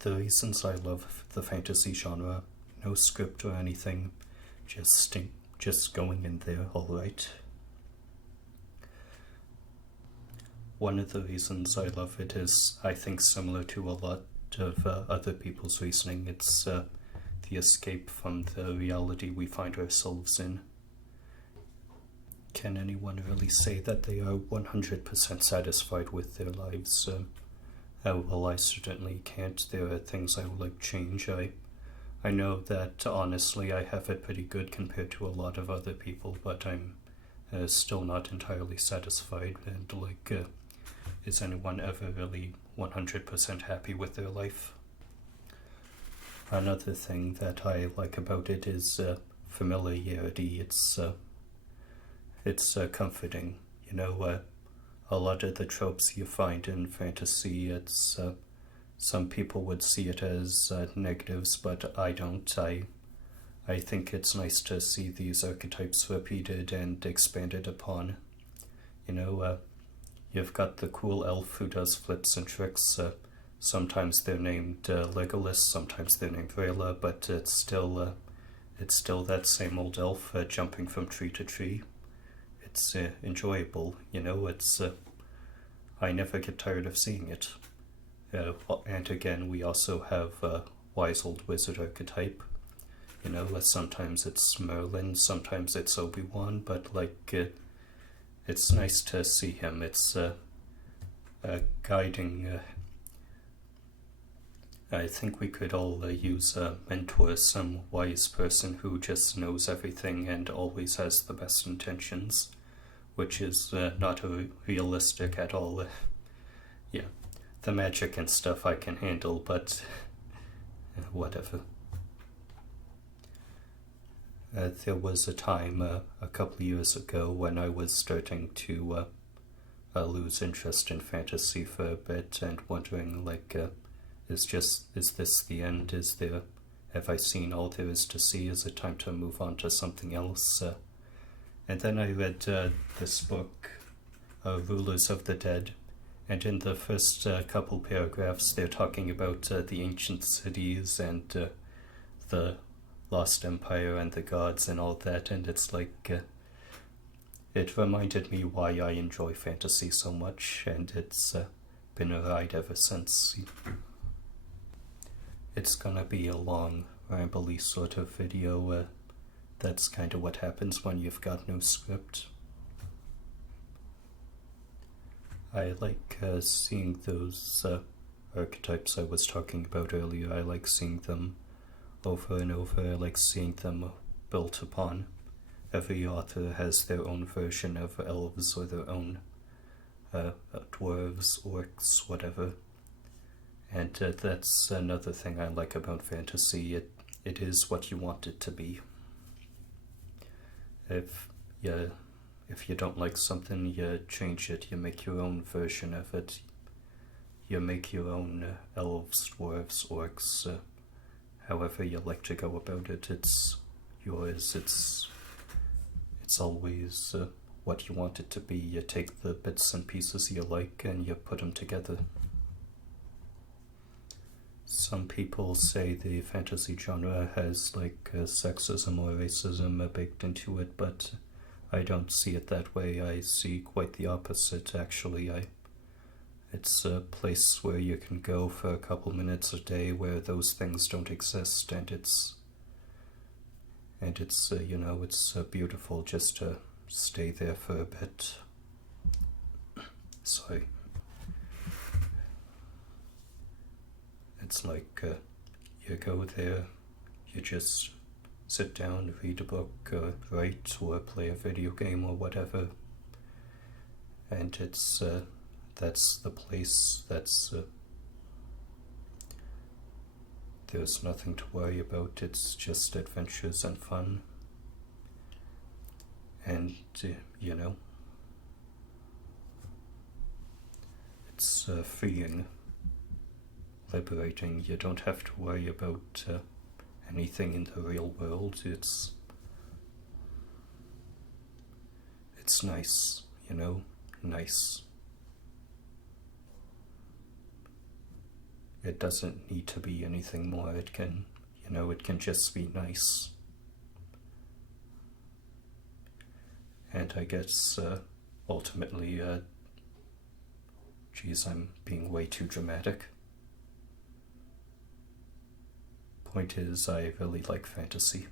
the reasons I love the fantasy genre, no script or anything, just going in there, alright. One of the reasons I love it is, I think, similar to a lot of other people's reasoning. It's the escape from the reality we find ourselves in. Can anyone really say that they are 100% satisfied with their lives? Well, I certainly can't. There are things I would like change. I know that, honestly, I have it pretty good compared to a lot of other people, but I'm still not entirely satisfied. And, is anyone ever really 100% happy with their life? Another thing that I like about it is familiarity. It's comforting. A lot of the tropes you find in fantasy, some people would see it as negatives, but I don't. I think it's nice to see these archetypes repeated and expanded upon. You've got the cool elf who does flips and tricks. Sometimes they're named Legolas, sometimes they're named Rayla, but it's still that same old elf jumping from tree to tree. It's enjoyable, I never get tired of seeing it. And again, we also have wise old wizard archetype. Sometimes it's Merlin, sometimes it's Obi-Wan, but it's nice to see him. It's guiding. I think we could all use a mentor, some wise person who just knows everything and always has the best intentions, which is not realistic at all. Yeah, the magic and stuff I can handle, but whatever. There was a time a couple of years ago when I was starting to lose interest in fantasy for a bit and wondering, is this the end? Have I seen all there is to see? Is it time to move on to something else? And then I read this book, Rulers of the Dead, and in the first couple paragraphs they're talking about the ancient cities and the Lost Empire and the gods and all that, and it's it reminded me why I enjoy fantasy so much, and it's been a ride ever since. It's gonna be a long, rambly sort of video. That's kind of what happens when you've got no script. I like seeing those archetypes I was talking about earlier. I like seeing them over and over. I like seeing them built upon. Every author has their own version of elves or their own dwarves, orcs, whatever. And that's another thing I like about fantasy. It is what you want it to be. If you don't like something, you change it. You make your own version of it. You make your own elves, dwarves, orcs, however you like to go about it. It's yours. It's always what you want it to be. You take the bits and pieces you like and you put them together. Some people say the fantasy genre has sexism or racism baked into it, but I don't see it that way. I see quite the opposite, actually. It's a place where you can go for a couple minutes a day where those things don't exist, and it's it's beautiful just to stay there for a bit. Sorry. It's you go there, you just sit down, read a book, write, or play a video game or whatever, and that's the place. There's nothing to worry about. It's just adventures and fun, and it's freeing, liberating. You don't have to worry about anything in the real world. It's nice, nice. It doesn't need to be anything more. It can, it can just be nice. And I guess ultimately, geez, I'm being way too dramatic. Point is, I really like fantasy.